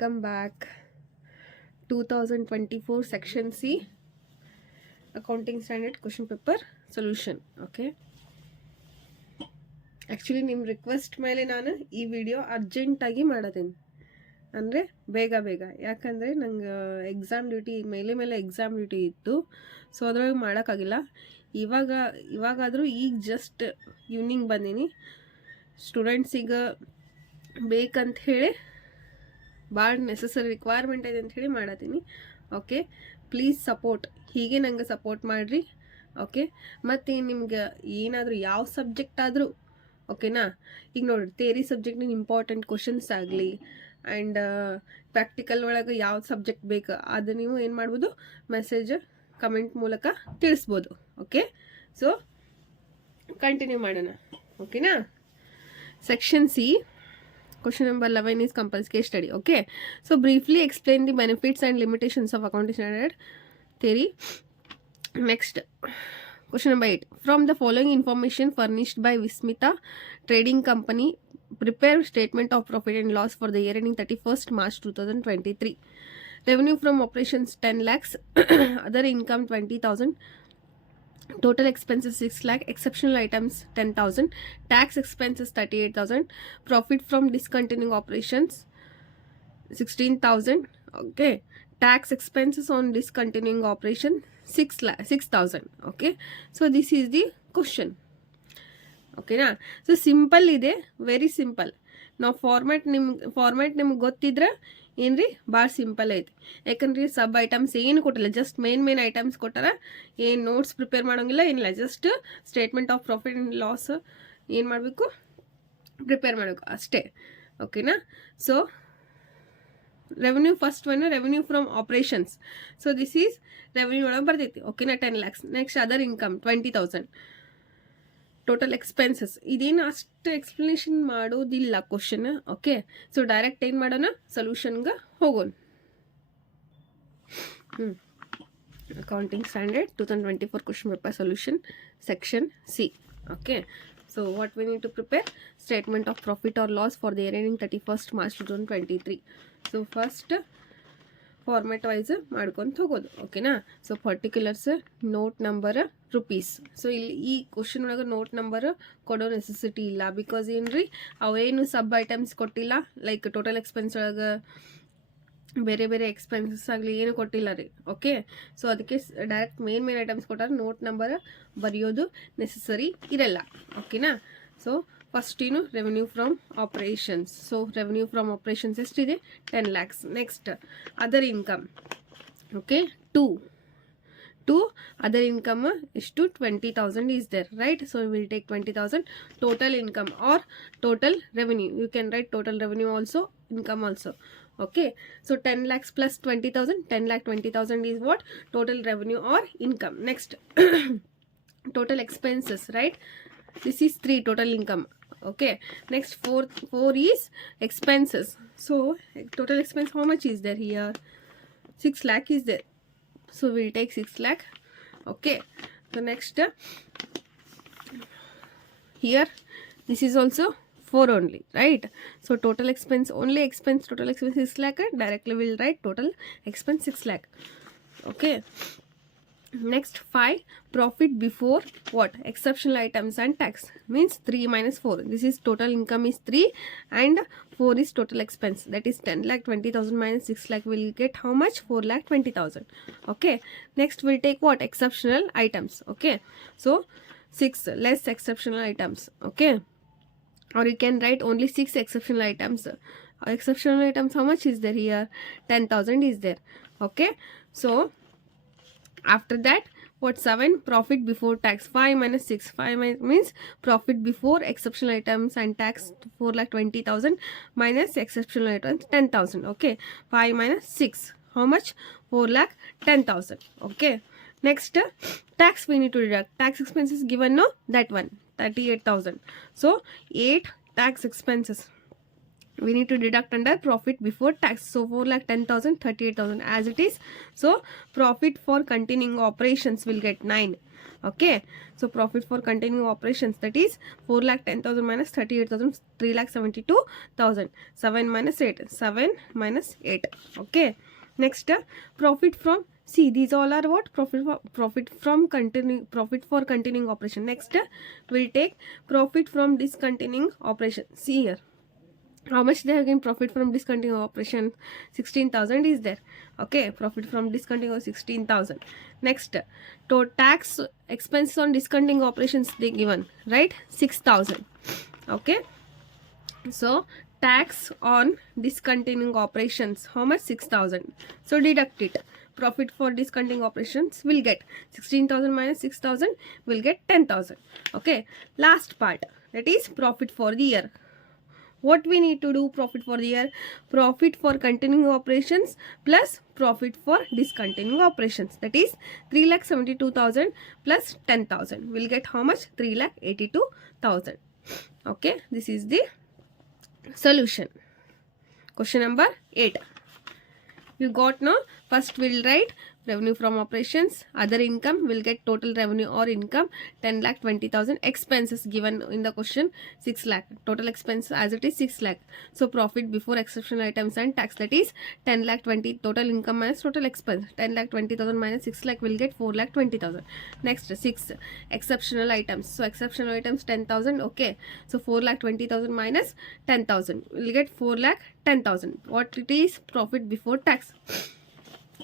Welcome back. 2024 Section C Accounting Standard Question Paper Solution. Okay. Actually ನಿಮ್ಮ request ಮೇಲೆ ನಾನು ಈ ವಿಡಿಯೋ ಅರ್ಜೆಂಟಾಗಿ ಮಾಡೋದೇನು ಅಂದರೆ ಬೇಗ ಯಾಕಂದರೆ ನಂಗೆ ಎಕ್ಸಾಮ್ ಡ್ಯೂಟಿ ಮೇಲೆ ಎಕ್ಸಾಮ್ ಡ್ಯೂಟಿ ಇತ್ತು. ಸೊ ಅದ್ರೊಳಗೆ ಮಾಡೋಕ್ಕಾಗಿಲ್ಲ. ಇವಾಗಾದರೂ ಈಗ ಜಸ್ಟ್ ಈವ್ನಿಂಗ್ ಬಂದೀನಿ. ಸ್ಟೂಡೆಂಟ್ಸಿಗೆ ಬೇಕಂತ ಹೇಳಿ ಭಾಳ ನೆಸಸರಿ ರಿಕ್ವೈರ್ಮೆಂಟ್ ಇದೆ ಅಂಥೇಳಿ ಮಾಡತ್ತೀನಿ. ಓಕೆ, ಪ್ಲೀಸ್ ಸಪೋರ್ಟ್, ಹೀಗೆ ನಂಗೆ ಸಪೋರ್ಟ್ ಮಾಡಿರಿ. ಓಕೆ, ಮತ್ತು ನಿಮ್ಗೆ ಏನಾದರೂ ಯಾವ ಸಬ್ಜೆಕ್ಟ್ ಆದರೂ ಓಕೆನಾ. ಈಗ ನೋಡಿರಿ, ಥಿಯರಿ ಸಬ್ಜೆಕ್ಟಿನ ಇಂಪಾರ್ಟೆಂಟ್ ಕ್ವಶನ್ಸ್ ಆಗಲಿ ಆ್ಯಂಡ್ ಪ್ರಾಕ್ಟಿಕಲ್ ಒಳಗೆ ಯಾವ ಸಬ್ಜೆಕ್ಟ್ ಬೇಕು ಅದು ನೀವು ಏನು ಮಾಡ್ಬೋದು, ಮೆಸೇಜ್ ಕಮೆಂಟ್ ಮೂಲಕ ತಿಳಿಸ್ಬೋದು. ಓಕೆ, ಸೊ ಕಂಟಿನ್ಯೂ ಮಾಡೋಣ. ಓಕೆನಾ. Section C question number 11 is compulsory case study. Okay, so briefly explain the benefits and limitations of accounting standard theory. Next, question number 8, from the following information furnished by Vismita Trading Company, prepare statement of profit and loss for the year ending 31st March 2023. Revenue from operations 10 lakhs, other income 20,000, total expenses 6 lakh, exceptional items 10,000, tax expenses 38,000, profit from discontinuing operations 16,000. Okay, tax expenses on discontinuing operation 6,000. Okay, so this is the question. Okay na. So simple ಇದೆ, very simple. ನಾವು format ನಿಮ್ಗೆ ಗೊತ್ತಿದ್ರೆ ಏನ್ರಿ ಭಾಳ simple ಐತಿ. ಯಾಕಂದ್ರೆ ಸಬ್ items ಏನು ಕೊಟ್ಟಿಲ್ಲ, ಜಸ್ಟ್ ಮೇನ್ ಐಟಮ್ಸ್ ಕೊಟ್ಟಾರ. ಏನು ನೋಟ್ಸ್ ಪ್ರಿಪೇರ್ ಮಾಡೋಂಗಿಲ್ಲ, ಏನಿಲ್ಲ, just statement of profit and loss ಏನು ಮಾಡಬೇಕು, ಪ್ರಿಪೇರ್ ಮಾಡಬೇಕು ಅಷ್ಟೇ. ಓಕೆನಾ. So revenue first one, revenue from operations. So this is revenue ಒಳಗೆ ಬರ್ತೈತಿ. ಓಕೆನಾ, 10 lakhs. Next other income 20,000. Total expenses ಇದೇನು ಅಷ್ಟು ಎಕ್ಸ್ಪ್ಲನೇಷನ್ ಮಾಡೋದಿಲ್ಲ ಕ್ವಶನ್. ಓಕೆ, ಸೊ ಡೈರೆಕ್ಟ್ ಏನು ಮಾಡೋಣ, ಸೊಲ್ಯೂಷನ್ಗೆ ಹೋಗೋಣ. Accounting standard 2024 question paper solution section C. Okay, so what we need to prepare, statement of profit or loss for the year ending 31st March 2023. So first format wise ಮಾಡ್ಕೊಂತ ಹೋಗೋದು. ಓಕೆನಾ. So particulars, note number, rupees. So ಇಲ್ಲಿ ಈ ಕ್ವಶನ್ ಒಳಗೆ note number ಕೊಡೋ necessity ಇಲ್ಲ. Because ಏನ್ರಿ, ಅವೇನು ಸಬ್ ಐಟಮ್ಸ್ ಕೊಟ್ಟಿಲ್ಲ. ಲೈಕ್ ಟೋಟಲ್ ಎಕ್ಸ್ಪೆನ್ಸ್ ಒಳಗೆ ಬೇರೆ ಎಕ್ಸ್ಪೆನ್ಸಸ್ ಆಗಲಿ ಏನು ಕೊಟ್ಟಿಲ್ಲ ರೀ. ಓಕೆ, ಸೊ ಅದಕ್ಕೆ ಡೈರೆಕ್ಟ್ ಮೇನ್ ಐಟಮ್ಸ್ ಕೊಟ್ಟಾರೆ. ನೋಟ್ ನಂಬರ್ ಬರೆಯೋದು ನೆಸೆಸರಿ ಇರಲ್ಲ. ಓಕೆನಾ. ಸೊ ಫಸ್ಟ್ ಏನು, revenue from operations. So revenue from operations ಎಷ್ಟಿದೆ, 10 lakhs. Next other income. Okay, to other income ಎಷ್ಟು, 20,000 is there, right? So we will take 20,000. Total income or total revenue, you can write total revenue also, income also. Okay, so 10 lakhs plus 20,000, 10 lakh 20,000 is what, total revenue or income. Next total expenses, right? This is 3 total income. Okay, next 4 is expenses. So total expense, how much is there here, 6 lakh is there. So we'll take 6 lakh. Okay, so next here this is also 4 only, right? So total expense, only expense, total expense 6 lakh, directly we'll write total expense 6 lakh. Okay, next 5, profit before what, exceptional items and tax, means 3 minus 4. This is total income is 3 and 4 is total expense, that is 10 lakh 20,000 minus 6 lakh, will get how much, 4 lakh 20,000. Okay, next we'll take what, exceptional items. Okay, so 6 less exceptional items. Okay, or you can write only 6 exceptional items. Exceptional items, how much is there here, 10,000 is there. Okay, so after that what, 7, profit before tax, 5 minus 6, 5 means profit before exceptional items and tax 4 lakh 20,000 minus exceptional items 10,000. Okay, 5 minus 6, how much, 4 lakh 10,000. Okay, next tax we need to deduct. Tax expenses given, no, that one 38,000. So 8 tax expenses. we need to deduct under profit before tax. So 4,10,000, 38,000 as it is. So profit for continuing operations will get 9. Okay, so profit for continuing operations, that is 4,10,000 minus 38,000, 3,72,000. 7 minus 8, 7 minus 8. Okay, next profit from, see these all are what, profit for continuing operation. Next we'll take profit from discontinuing operation. See here, how much they have gained profit from discontinuing operation, 16,000 is there. Okay, profit from discontinuing 16,000. Next, to tax expenses on discontinuing operations they given, right, 6,000. Okay, so tax on discontinuing operations, how much, 6,000. So deduct it. Profit for discontinuing operations will get 16,000 minus 6,000 will get 10,000. Okay, last part, that is profit for the year. What we need to do, profit for the year, profit for continuing operations plus profit for discontinuing operations, that is 3,72,000 plus 10,000 will get how much, 3,82,000. Okay, this is the solution. Question number 8. You got, no? First we'll write revenue from operations, other income, will get total revenue or income 10,20,000. Expenses given in the question 6 lakh. Total expense as it is 6 lakh. So profit before exceptional items and tax, that is 10,20,000. Total income minus total expense, 10,20,000 minus 6 lakh will get 4,20,000. Next 6 exceptional items. So exceptional items 10,000. Okay, so 4,20,000 minus 10,000 will get 4,10,000. What it is, profit before tax.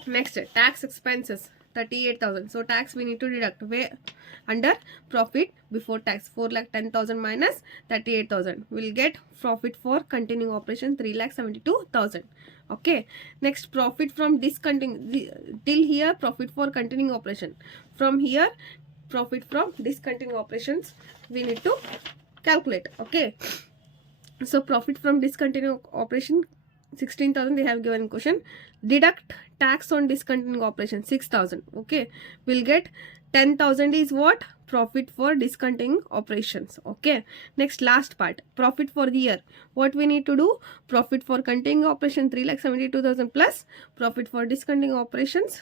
Next, tax expenses 38,000. So tax we need to deduct where, under profit before tax. 4,10,000 minus 38,000 will get profit for continuing operation, 3,72,000. Okay, next profit from discontinuing, till here profit for continuing operation. From here profit from discontinuing operations we need to calculate. Okay, so profit from discontinuing operation 16,000 they have given in question. Deduct tax on discontinuing operation 6,000. Okay, we'll get 10,000 is what, profit for discontinuing operations. Okay, next last part, profit for the year. What we need to do, profit for continuing operation 3,72,000 plus profit for discontinuing operations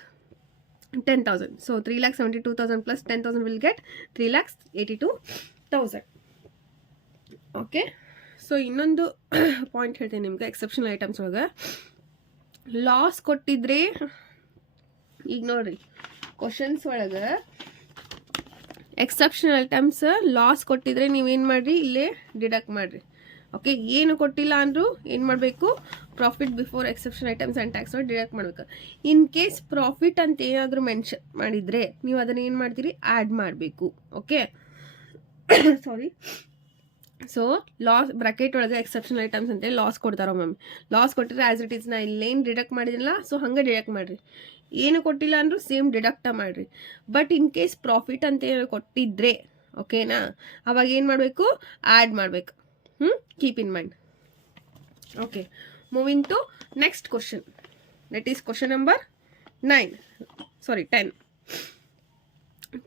10,000. So 3,72,000 plus 10,000 will get 3,82,000. Okay, so ಇನ್ನೊಂದು point ಹೇಳ್ತೀನಿ ನಿಮ್ಗೆ, exceptional items ಒಳಗೆ loss ಕೊಟ್ಟಿದ್ರೆ, ಈಗ ನೋಡ್ರಿ questions ಒಳಗೆ exceptional items loss ಕೊಟ್ಟಿದ್ರೆ ನೀವೇನು ಮಾಡಿರಿ, ಇಲ್ಲೇ ಡಿಡಕ್ಟ್ ಮಾಡಿರಿ. ಓಕೆ, ಏನು ಕೊಟ್ಟಿಲ್ಲ ಅಂದರೂ ಏನು ಮಾಡಬೇಕು, profit before exception items and tax deduct ಮಾಡಬೇಕು. ಇನ್ ಕೇಸ್ ಪ್ರಾಫಿಟ್ ಅಂತ ಏನಾದರೂ ಮೆನ್ಷನ್ ಮಾಡಿದರೆ ನೀವು ಅದನ್ನು ಏನು ಮಾಡ್ತೀರಿ, ಆ್ಯಡ್ ಮಾಡಬೇಕು. ಓಕೆ, ಸಾರಿ. ಸೊ ಲಾಸ್ ಬ್ರಾಕೆಟ್ ಒಳಗೆ ಎಕ್ಸೆಪ್ಷನಲ್ ಐಟಮ್ಸ್ ಅಂತೇಳಿ ಲಾಸ್ ಕೊಡ್ತಾರೋ ಮ್ಯಾಮ್. ಲಾಸ್ ಕೊಟ್ಟಿದ್ರೆ ಆ್ಯಸ್ ಇಟ್ ಈಸ್, ನಾ ಇಲ್ಲೇನು ಡಿಡಕ್ಟ್ ಮಾಡಿದಿಲ್ಲ ಸೊ ಹಂಗೆ ಡಿಡಕ್ಟ್ ಮಾಡಿರಿ. ಏನು ಕೊಟ್ಟಿಲ್ಲ ಅಂದರೂ ಸೇಮ್ ಡಿಡಕ್ಟ ಮಾಡಿರಿ. ಬಟ್ ಇನ್ ಕೇಸ್ ಪ್ರಾಫಿಟ್ ಅಂತ ಏನು ಕೊಟ್ಟಿದ್ರೆ, ಓಕೆನಾ, ಅವಾಗ ಏನು ಮಾಡಬೇಕು, ಆ್ಯಡ್ ಮಾಡಬೇಕು. Keep in mind. Okay, moving to next question, that is question number 10.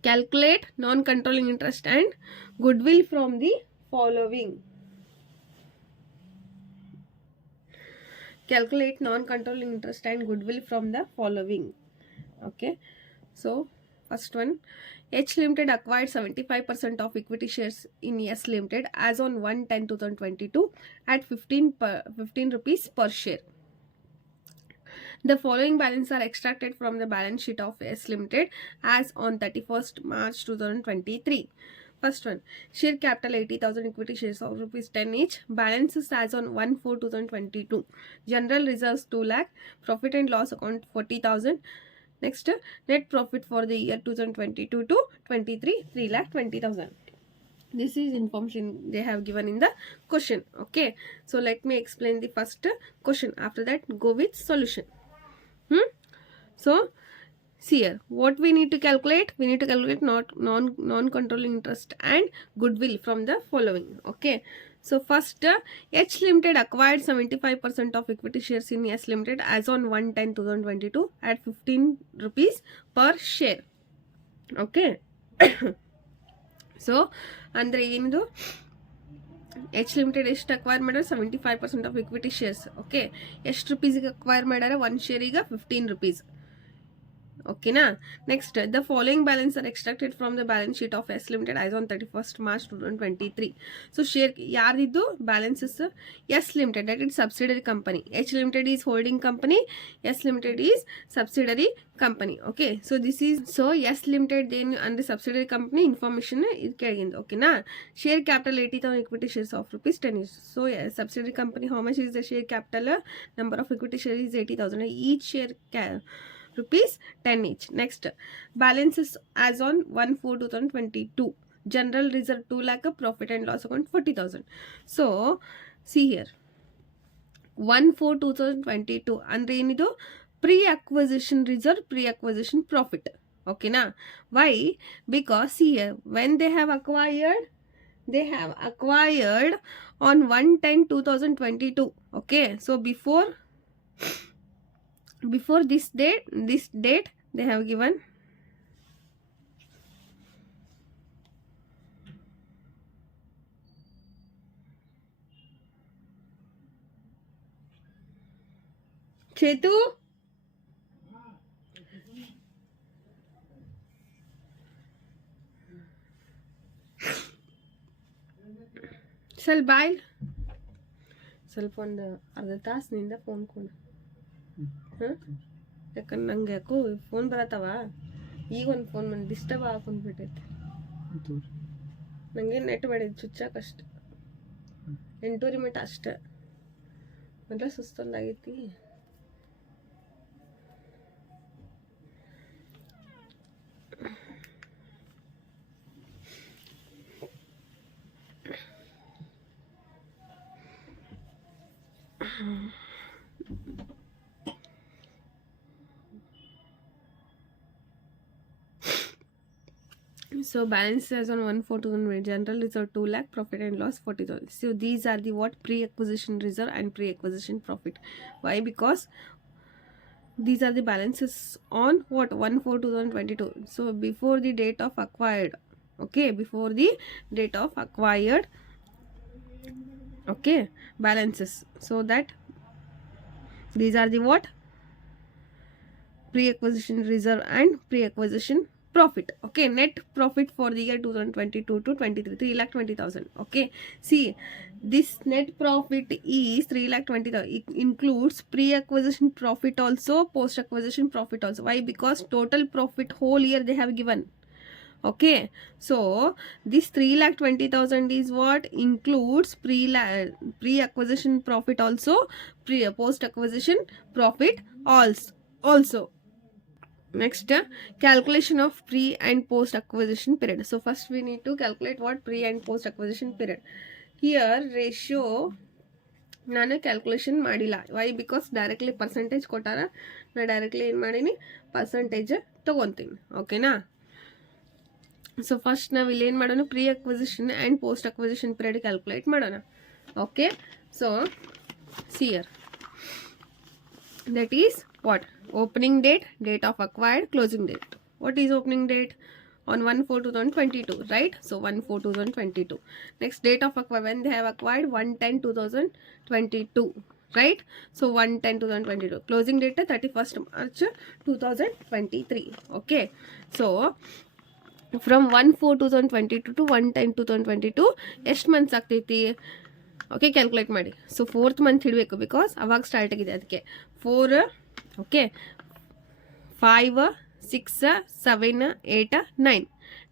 Calculate non controlling interest and goodwill from the following. Calculate non-controlling interest and goodwill from the following. Okay, so first one, H Limited acquired 75% of equity shares in S Limited as on 1/10/2022 at 15 rupees per share. The following balance are extracted from the balance sheet of S Limited as on 31st March 2023. First one, share capital 80,000, equity shares of rupees 10 each. Balances as on 1/4/2022. General reserves 2 lakh. Profit and loss account 40,000. Next, net profit for the year 2022 to 23, 3,20,000. This is information they have given in the question. Okay, so let me explain the first question. After that, go with solution. So see here, what we need to calculate, we need to calculate non-controlling interest and goodwill from the following. Okay, so first, H Limited acquired 75% of equity shares in S Limited as on 1/10/2022 at 15 rupees per share. Okay, so andre enidu H Limited ಎಷ್ಟು acquire ಮಾಡ್ಯಾರ 75% of equity shares. Okay, ಎಷ್ಟು ರುಪೀಸಿಗೆ acquire ಮಾಡ್ಯಾರ? 1 ಶೇರಿಗೆ 15 rupees. ಓಕೆನಾ. Next, the following balance are extracted from the balance sheet of S limited as on 31st March 2023. So share ಯಾರ್ದಿದ್ದು balances? S limited, that it subsidiary company. H limited is holding company, S limited is subsidiary company. Okay, so this is so S limited ಏನು ಅಂದರೆ subsidiary company information ಇದು ಕೆಳಗಿಂದ. ಓಕೆನಾ. Share capital 80,000 equity shares of rupees 10 each. So subsidiary company, how much is the share capital? Number of equity shares is 80,000. Each share rupees 10 each. Next, balances as on 1/4/2022. General reserve 2 lakh, profit and loss account 40,000. So see here, 1/4/2022 ಅಂದ್ರೆ ಏನಿದು? Pre acquisition reserve, pre acquisition profit. ಓಕೆನಾ. Why? Because see here, when they have acquired on 1/10/2022. okay, so before this date they have given Chetu, ಸ್ವಲ್ಪ ಒಂದು ಅರ್ಧ ತಾಸಿನಿಂದ phone ಕೊಡು. ಯಾಕಂದ್ರೆ ನಂಗೆ ಯಾಕೋ ಫೋನ್ ಬರತ್ತವ. ಈಗ ಒಂದು ಫೋನ್ ಬಂದು ಡಿಸ್ಟರ್ಬ್ ಹಾಕೊಂಡ್ಬಿಟ್ಟೈತೆ. ನನಗೆ ನೆಟ್ ಮಾಡಿದ್ದು ಚುಚ್ಚಾಕಷ್ಟೆ. 8:30 ಮಿನಿಟ್ ಅಷ್ಟೆ. ಮೊದಲ ಸುಸ್ತೊಂದಾಗೈತಿ. So balance as on 1/4/2020. General reserve 2 lakh, profit and loss 40,000. So these are the what? Pre-acquisition reserve and pre-acquisition profit. Why? Because these are the balances on what? 1/4/2022. So before the date of acquired. Okay, before the date of acquired. Okay, balances. So that these are the what? Pre-acquisition reserve and pre-acquisition profit. Okay, net profit for the year 2022 to 23, 3,20,000. Okay, see, this net profit is 3,20,000. It includes pre-acquisition profit also, post-acquisition profit also. Why? Because total profit whole year they have given. Okay, so this 3,20,000 is what? Includes pre-acquisition profit also, post-acquisition profit also. Next, calculation of pre and post acquisition period. So first we need to calculate what? Pre and post acquisition period. Here ratio ನಾನು calculation ಮಾಡಿಲ್ಲ. Why? Because directly percentage ಕೊಟ್ಟಾರ. ನಾನು directly ಏನು ಮಾಡೀನಿ? Percentage ತೊಗೊತೀನಿ. ಓಕೆನಾ. So first ನಾವು ಇಲ್ಲಿ ಏನು ಮಾಡೋಣ? Pre acquisition and post acquisition period calculate ಮಾಡೋಣ. Okay, so see here that is what? Opening date, date of acquired, closing date. What is opening date? On 1/4/2022, right? So 1/4/2022. Next, date of acquired, when they have acquired? 1/10/2022, right? So 1/10/2022. Closing date 31st March 2023. Okay, so from 1/4/2022 to 1/10/2022 ಎಷ್ಟು months ಆಗ್ತೈತಿ? Okay, calculate ಮಾಡಿ. So 4th month ಹಿಡಬೇಕು, because ಅವಾಗ start ಆಗಿದೆ ಅದಕ್ಕೆ. 4, okay, 5, 6, 7, 8, 9,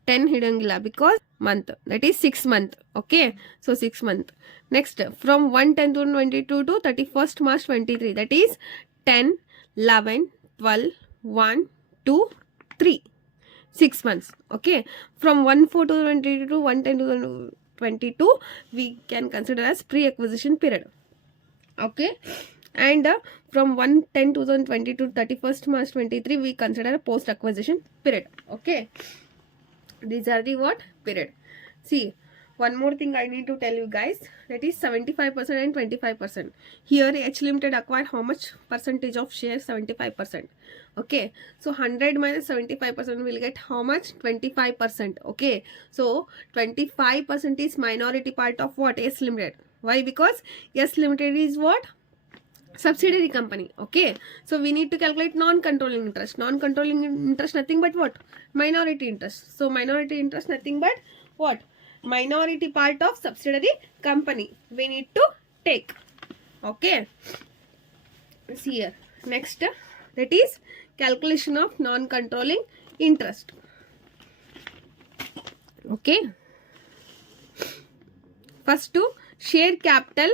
10 ಹಿಡಂಗಿಲ್ಲ because month, that is 6 month. Okay, so 6 month. Next, from 1/10/2022 to 31st March 2023, that is 10, 11, 12, 1, 2, 3, 6 months. Okay, from 1/4/2022 to 1/10/2022 we can consider as pre-acquisition period. Okay, and from 1/10/2022 to 31st March 2023 we consider a post-acquisition period. Okay, these are the what? Period. See, one more thing I need to tell you guys, that is 75% and 25%. Here H Limited acquired how much percentage of shares? 75%. Okay, so 100 minus 75% will get how much? 25%. Okay, so 25% is minority part of what? S Limited. Why? Because S Limited is what? Subsidiary company. Okay, so we need to calculate non-controlling interest. Non-controlling interest nothing but what? Minority interest. So minority interest nothing but what? Minority part of subsidiary company we need to take. Okay, see here. Next, that is calculation of non-controlling interest. Okay, first to share capital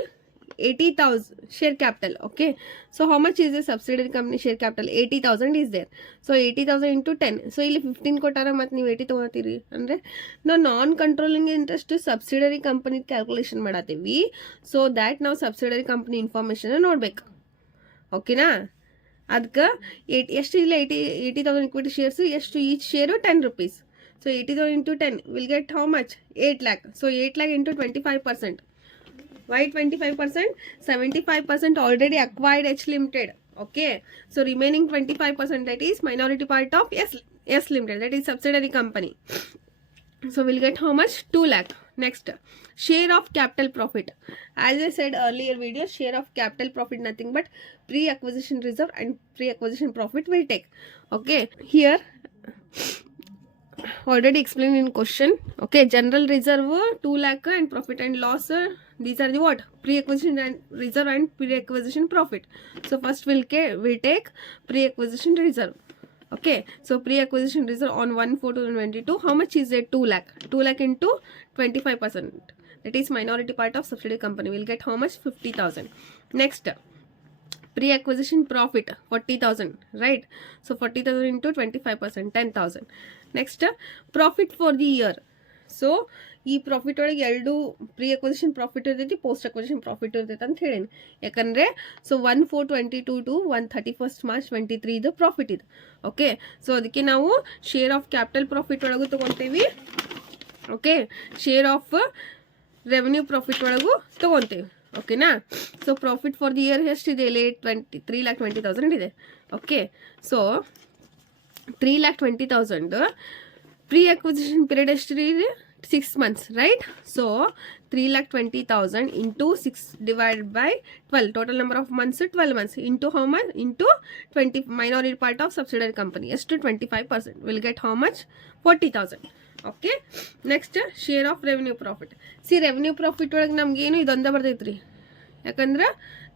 80,000 share capital. Okay, so how much is the subsidiary company share capital? 80,000 is there. So 80,000 into 10. So ಇಲ್ಲಿ 15 ಕೊಟ್ಟಾರ ಮತ್ತು ನೀವು 80 ತೊಗೊತೀರಿ ಅಂದರೆ ನಾವು non controlling interest subsidiary company calculation ಮಾಡತ್ತೀವಿ. So that ನಾವು subsidiary company information ನೋಡ್ಬೇಕು. ಓಕೆನಾ? ಅದಕ್ಕೆ ಎಷ್ಟು ಇಲ್ಲ 80,000 ಇಕ್ವಿಟಿ ಶೇರ್ಸ್, ಎಷ್ಟು each share 10 rupees. So 80,000 into 10 will get how much? 8 lakh. So 8 lakh into 25%. Why 25%? 75% already acquired H Limited. Okay, so remaining 25% that is minority part of S Limited, that is subsidiary company. So we'll get how much? 2 lakh. Next, share of capital profit. As I said earlier video, share of capital profit nothing but pre-acquisition reserve and pre-acquisition profit will take. Okay, here already explained in question. Okay, general reserve 2 lakh and profit and loss, these are the what? Pre-acquisition and reserve and pre-acquisition profit. So first we'll take pre-acquisition reserve. Okay, so pre-acquisition reserve on 1/4/2022, how much is it? 2 lakh. 2 lakh into 25%, that is minority part of subsidiary company, will get how much? 50,000. Next, pre-acquisition profit 40,000, right? So 40,000 into 25%, 10,000. Next, profit for the year. So ಈ profit ಒಳಗೆ ಎರಡು pre acquisition profit ಇರ್ತೈತಿ, post acquisition profit ಇರ್ತೈತೆ ಅಂತ ಹೇಳೀನಿ. ಯಾಕಂದರೆ so 1/4/22 to 31st March 2023 ಇದು profit ಇದು. Okay, so ಅದಕ್ಕೆ ನಾವು ಶೇರ್ ಆಫ್ ಕ್ಯಾಪಿಟಲ್ ಪ್ರಾಫಿಟ್ ಒಳಗೂ ತೊಗೊತೀವಿ. Okay, share of revenue profit ಒಳಗೂ ತೊಗೊತೀವಿ. ಓಕೆನಾ? So profit for the year ಎಷ್ಟಿದೆ? 3,20,000 ಇದೆ. Okay, so 3,20,000 pre acquisition period ಎಷ್ಟಿದೆ? 6 months, right? So 3,20,000 into 6 divided by 12, total number of months 12 months, into how much? Into 20 minority part of subsidiary company, yes, to 25%, will get how much? 40,000. Okay, next, share of revenue profit. See, revenue profit ಒಳಗೆ ನಮಗೇನು ಇದೊಂದ ಬರ್ತೈತ್ರಿ, ಯಾಕಂದ್ರೆ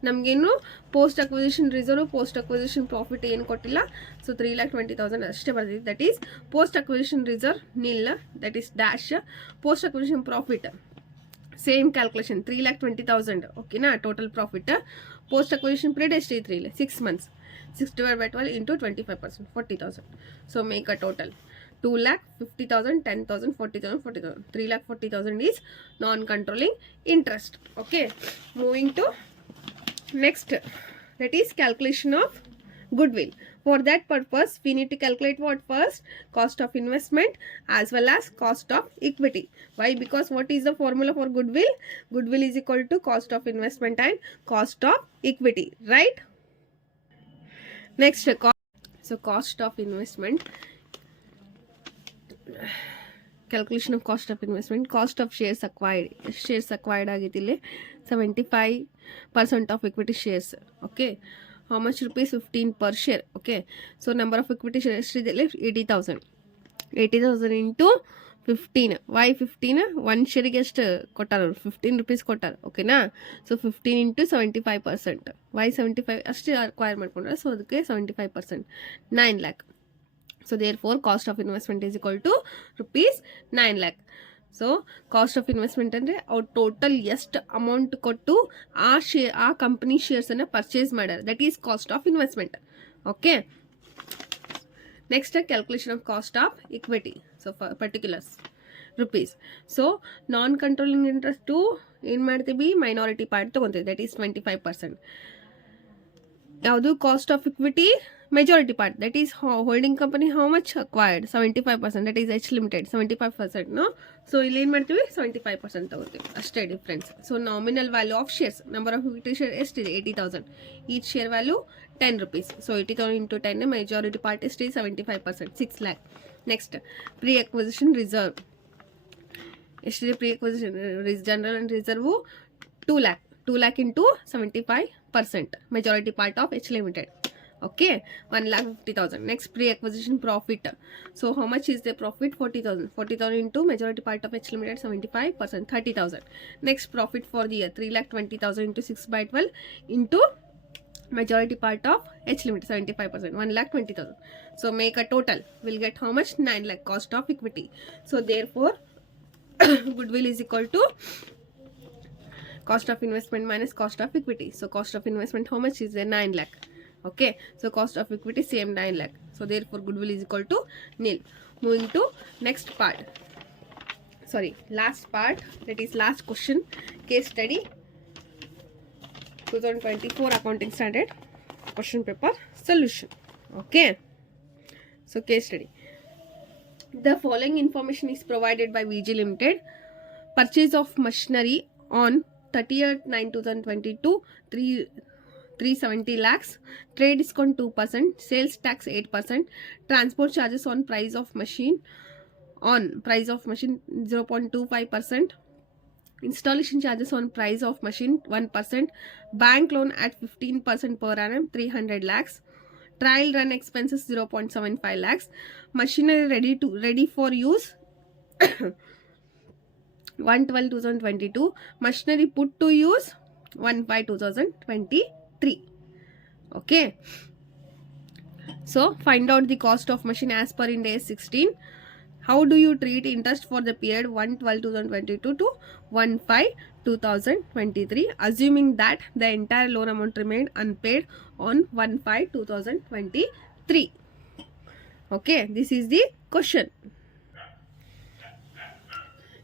ನಮಗೇನು post acquisition reserve, post acquisition profit ಏನು ಕೊಟ್ಟಿಲ್ಲ. So 3,20,000 ಅಷ್ಟೇ ಬರ್ತೈತಿ. That is post acquisition reserve nil, that is dash. Post acquisition profit same calculation 3,20,000. ಓಕೆನಾ? Total profit post acquisition period ಎಷ್ಟೈತ್ರಿ ಇಲ್ಲಿ? 6 months. 6 divided by 12 into 25%, 40,000. So make a total 2,50,000, 10,000, 40,000, 40,000. 3,40,000 is non-controlling interest. Okay, moving to next, that is calculation of goodwill. For that purpose we need to calculate what? First, cost of investment as well as cost of equity. Why? Because what is the formula for goodwill? Goodwill is equal to cost of investment and cost of equity, right? Next, so cost of investment, calculation of cost of investment, cost of shares acquired ಆಗೈತಿ ಇಲ್ಲಿ 75% of equity shares. Okay, how much rupees? 15 per share. Okay, so number of equity shares ಇದೆ 80,000 into 15. Why 15? One ಶೇರಿಗೆ ಎಷ್ಟು ಕೊಟ್ಟಾರ? 15 rupees ಕೊಟ್ಟಾರ. ಓಕೆನಾ? So 15 into 75%. Y 75? ಅಷ್ಟೇ acquire ಮಾಡ್ಕೊಂಡ್ರೆ, so ಅದಕ್ಕೆ 75%, 9 lakh. So therefore cost of investment is equal to rupees 9 lakh. So cost of investment ಅಂದರೆ ಅವ್ರು ಟೋಟಲ್ ಎಷ್ಟು ಅಮೌಂಟ್ ಕೊಟ್ಟು ಆ ಕಂಪ್ನಿ ಶೇರ್ಸನ್ನು ಪರ್ಚೇಸ್ ಮಾಡ್ಯಾರ, that is cost of investment. Okay, next calculation of cost of equity. So particulars rupees. So non controlling interest ಏನು ಮಾಡ್ತೀವಿ? Minority part ತೊಗೊತೀವಿ, ದಟ್ ಈಸ್ 25%. ಯಾವುದು cost of equity majority part, that is holding company how much acquired 75%, that is H limited 75%. So ಇಲ್ಲಿ ಏನು ಮಾಡ್ತೀವಿ 75% ತಗೋತೀವಿ ಅಷ್ಟೇ difference. So nominal value of shares, number of equity share ಎಷ್ಟಿದೆ 80,000, each share value 10 rupees. So 80,000 into 10 majority part ಎಷ್ಟಿದೆ 75%, 6 lakh. Next pre acquisition reserve ಎಷ್ಟಿದೆ, pre acquisition general and reserve 2 lakh. 2 lakh into 75%, majority part of H Limited. Okay, 1,50,000. Next, pre-acquisition profit. So how much is the profit? 40,000. 40,000 into majority part of H Limited 75%, 30,000. Next, profit for the year 3,20,000 into 6/12 into majority part of H Limited 75%, 1,20,000. So make a total. We'll get how much? 9 lakh cost of equity. So therefore, goodwill is equal to cost of investment minus cost of equity. So cost of investment how much is there? 9 lakh. Okay, so cost of equity same 9 lakh. So therefore goodwill is equal to nil. Moving to next part, sorry, last part, that is last question, case study 2024 accounting standard question paper solution. Okay, so case study. The following information is provided by VG Limited. Purchase of machinery on 30th 9/2022 370 lakhs, trade discount 2%, sales tax 8%, transport charges on price of machine 0.25%, installation charges on price of machine 1%, bank loan at 15% per annum 300 lakhs, trial run expenses 0.75 lakhs, machinery ready for use 1/12/2022, machinery put to use 1/5/2023. Okay, so find out the cost of machine as per Ind AS 16. How do you treat interest for the period 1/12/2022 to 1/5/2023, assuming that the entire loan amount remained unpaid on 1/5/2023? Okay, this is the question.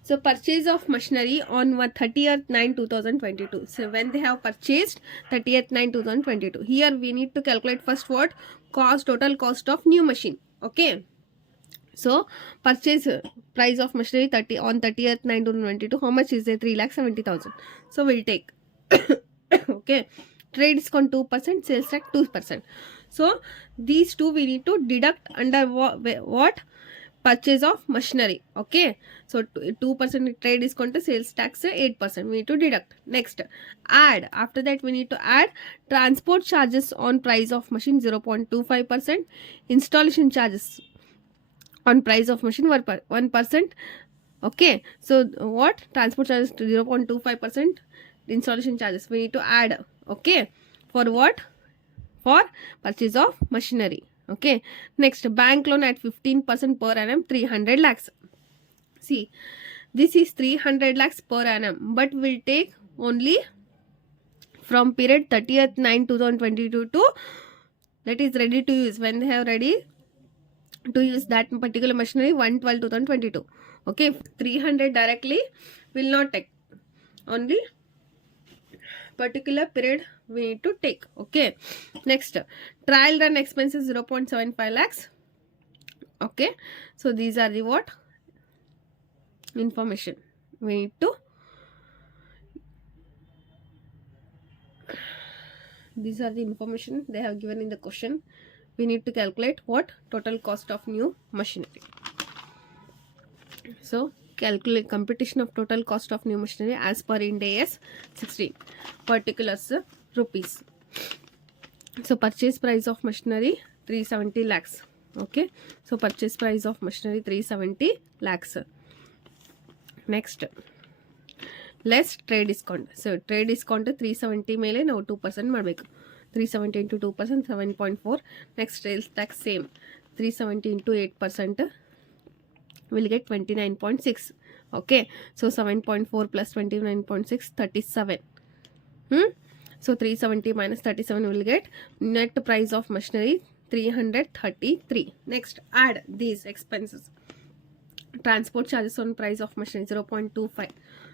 So purchase of machinery on 30th 9/2022. So when they have purchased 30th 9/2022, here we need to calculate first what? Cost, total cost of new machine. Okay, so purchase price of machinery 30th 9/2022, how much is there? 3,70,000. So we'll take okay, trade discount 2%, sales tax 2%. So these two we need to deduct under what? Purchase of machinery. Okay, so 2% trade discount, sales tax 8% we need to deduct. Next, add, after that we need to add transport charges on price of machine 0.25%, installation charges on price of machine 1%. Okay, so what? Transport charges 0.25%, installation charges we need to add. Okay, for what? For purchase of machinery. Okay, next, bank loan at 15% per annum 300 lakhs. See, this is 300 lakhs per annum, but we'll take only from period 30th 9/2022 to that is ready to use, when they have ready to use that particular machinery 1/12/2022. Okay, 300 directly will not take, only particular period we need to take. Okay, next, trial run expenses 0.75 lakhs. Okay, so these are the what? Information we need to, these are the information they have given in the question. We need to calculate what? Total cost of new machinery. So calculate computation of total cost of new machinery as per Ind AS 16. Particulars rupees. So purchase price of machinery 370 lakhs. Okay, so purchase price of machinery 370 lakhs. Next, less trade discount. So trade discount 370 ಮೇಲೆ ನಾವು 2% ಮಾಡಬೇಕು. 370 into 2% 7.4. Next, sales tax same 370 into 8% will get 29.6. Okay, so 7.4 plus 29.6 37. So 370 minus 37 will get net price of machinery 333. Next, add these expenses. Transport charges on price of machine 0.25.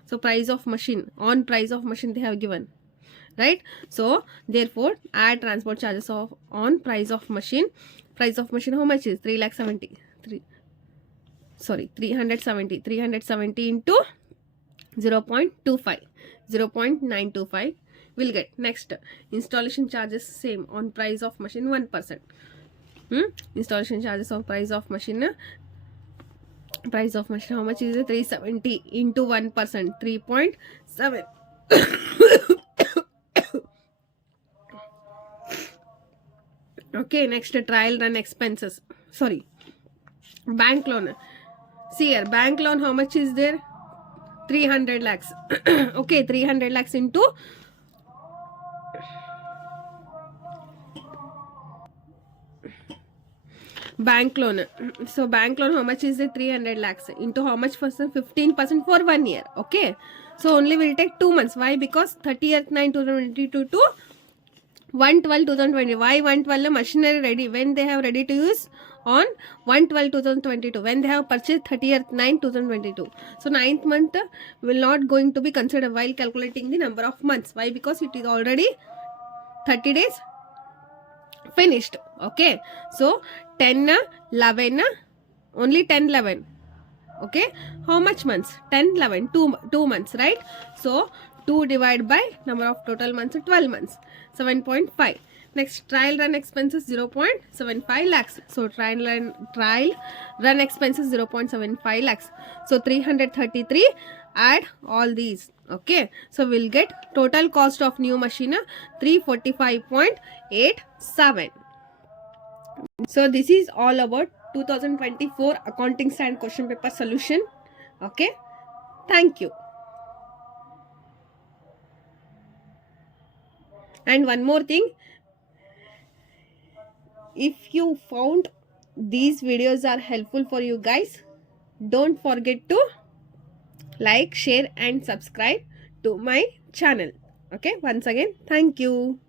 So price of machine, on price of machine they have given right? So therefore add transport charges of on price of machine. Price of machine how much is 370 into 0.25, 0.925 will get. Next, installation charges same on price of machine 1%. Installation charges on price of machine how much is it? 370 into 1%, 3.7. Okay, next trial run expenses. Sorry, bank loan. See here, bank loan how much is there? 300 lakhs. Okay, 300 lakhs into bank loan. So bank loan how much is it? 300 lakhs into how much percent? 15% for 1 year. Okay, so only will take 2 months. Why? Because 30th 9 2022 to 1/12/2020. Why 1/12? Machinery ready when they have ready to use on 1/12/2022, when they have purchased 30th 9 2022. So 9th month will not going to be considered while calculating the number of months. Why? Because it is already 30 days finished. Okay, so 10 11 only 10 11. Okay, how much months? 10 11 2 months, right? So 2 divided by number of total months, 12 months, 7.5. Next, trial run expenses 0.75 lakhs. So trial run expenses 0.75 lakhs. So 333, add all these. Okay, so we'll get total cost of new machine 345.87. So this is all about 2024 accounting standard question paper solution. Okay, thank you. And one more thing, if you found these videos are helpful for you guys, don't forget to like, share and subscribe to my channel. Okay, once again, thank you.